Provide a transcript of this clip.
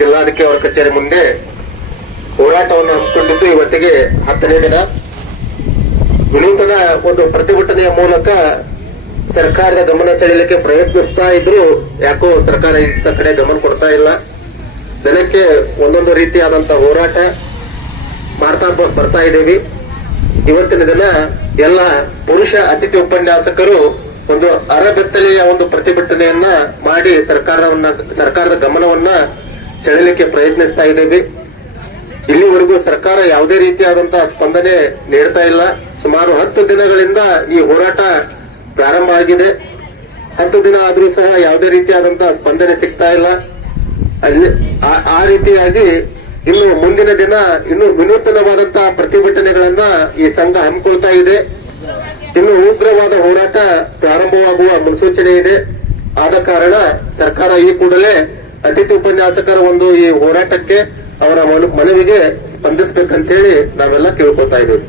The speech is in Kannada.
ಜಿಲ್ಲಾಧಿಕಾರಿ ಅವರ ಕಚೇರಿ ಮುಂದೆ ಹೋರಾಟವನ್ನು ಹಮ್ಮಿಕೊಂಡಿದ್ದು ಇವತ್ತಿಗೆ 10ನೇ ದಿನ. ವಿನೂತನ ಒಂದು ಪ್ರತಿಭಟನೆಯ ಮೂಲಕ ಸರ್ಕಾರದ ಗಮನ ಸೆಳೆಯಲಿಕ್ಕೆ ಪ್ರಯತ್ನಿಸ್ತಾ ಇದ್ರು, ಯಾಕೋ ಸರ್ಕಾರ ಇಂಥ ಕಡೆ ಗಮನ ಕೊಡ್ತಾ ಇಲ್ಲ. ದಿನಕ್ಕೆ ಒಂದೊಂದು ರೀತಿಯಾದಂತ ಹೋರಾಟ ಮಾಡ್ತಾ ಬರ್ತಾ ಇದ್ದೀವಿ. ಇವತ್ತಿನ ದಿನ ಎಲ್ಲ ಪುರುಷ ಅತಿಥಿ ಉಪನ್ಯಾಸಕರು ಒಂದು ಅರಬೆತ್ತಲೆಯ ಒಂದು ಪ್ರತಿಭಟನೆಯನ್ನ ಮಾಡಿ ಸರ್ಕಾರದ ಗಮನವನ್ನ ಸೆಳೆಯಲಿಕ್ಕೆ ಪ್ರಯತ್ನಿಸ್ತಾ ಇದ್ದೀವಿ. ಇಲ್ಲಿವರೆಗೂ ಸರ್ಕಾರ ಯಾವುದೇ ರೀತಿಯಾದಂತಹ ಸ್ಪಂದನೆ ನೀಡ್ತಾ ಇಲ್ಲ. ಸುಮಾರು 10 ದಿನಗಳಿಂದ ಈ ಹೋರಾಟ ಪ್ರಾರಂಭ ಆಗಿದೆ. 10 ದಿನ ಆದ್ರೂ ಸಹ ಯಾವುದೇ ರೀತಿಯಾದಂತಹ ಸ್ಪಂದನೆ ಸಿಗ್ತಾ ಇಲ್ಲ. ಆ ರೀತಿಯಾಗಿ ಇನ್ನು ಮುಂದಿನ ದಿನ ಇನ್ನು ವಿನೂತನವಾದಂತಹ ಪ್ರತಿಭಟನೆಗಳನ್ನ ಈ ಸಂಘ ಹಮ್ಮಿಕೊಳ್ತಾ ಇದೆ. ಇನ್ನು ಉಗ್ರವಾದ ಹೋರಾಟ ಪ್ರಾರಂಭವಾಗುವ ಮುನ್ಸೂಚನೆ ಇದೆ. ಆದ ಕಾರಣ ಸರ್ಕಾರ ಈ ಕೂಡಲೇ ಅತಿಥಿ ಉಪನ್ಯಾಸಕರ ಒಂದು ಈ ಹೋರಾಟಕ್ಕೆ ಅವರ ಮನವಿಗೆ ಸ್ಪಂದಿಸಬೇಕಂತೇಳಿ ನಾವೆಲ್ಲ ಕೇಳ್ಕೊತಾ ಇದ್ದೀವಿ.